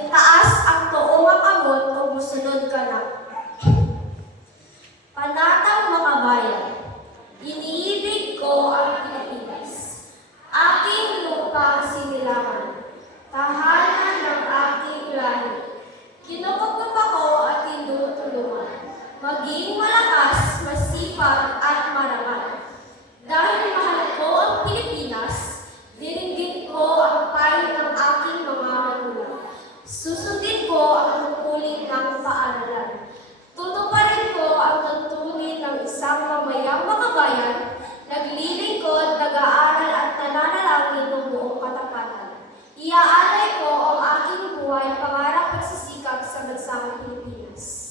Itaas ang tuong ang amot o musunod ka na. Panatang mga bayan, iniibig ko ang Pilipinas. Aking lupa sinilangan, tahanan ng aking lahi. Kinukukup ako at tinutulungan, maging malakas, masipag at marangal. Dahil mahal ko ang Pilipinas, diringgit ko ang payo ng aking mga magulang. Susundin ko ang tungkulin ng paaralan. Tutuparin ko ang tuntunin ng isang mamayang makabayan, naglilingkod, nag-aaral at nananalangin ng buong katapatan. Iaalay ko ang aking buhay, pangarap at sisikap sa bansang Pilipinas.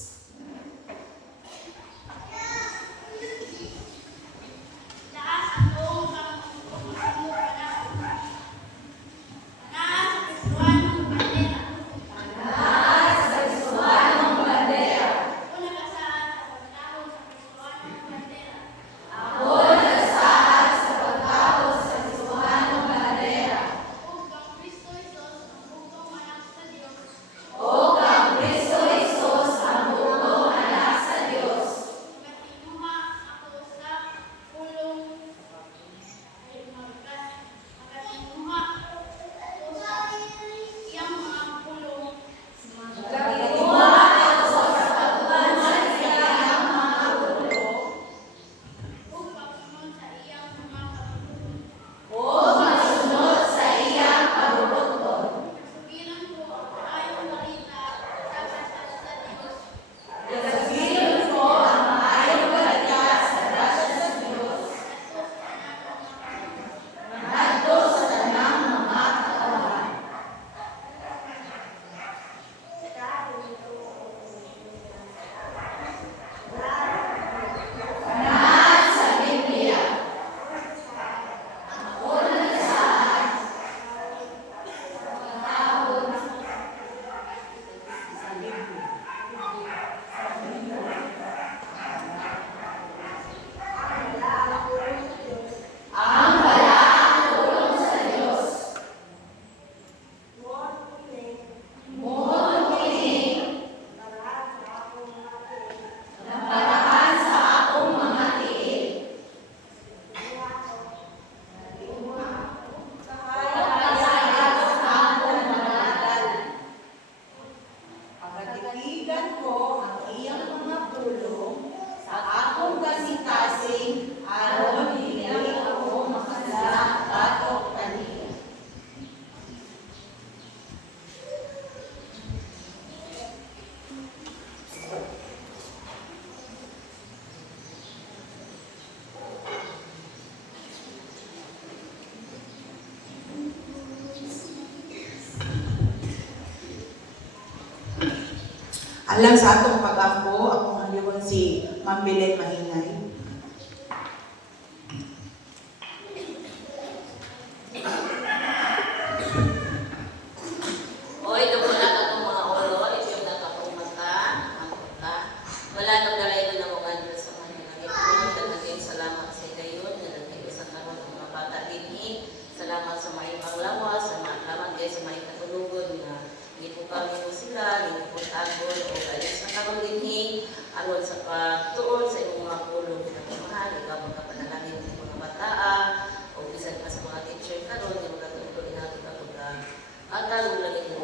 Alang sa atong pag-ampo, akong haliwan si Ma'am Belen Mahinay. Oy, dugulat atong mga olo, isyong nagkapumata. pagtagon o kaya sa karong dinhi aron sa pagtuon sa imong mga pulong kinapamahal, ikaw magkapanalangin ng mga bataa o bisan pa sa mga teacher karon yung magkatuto inato ka pagka atang lang yung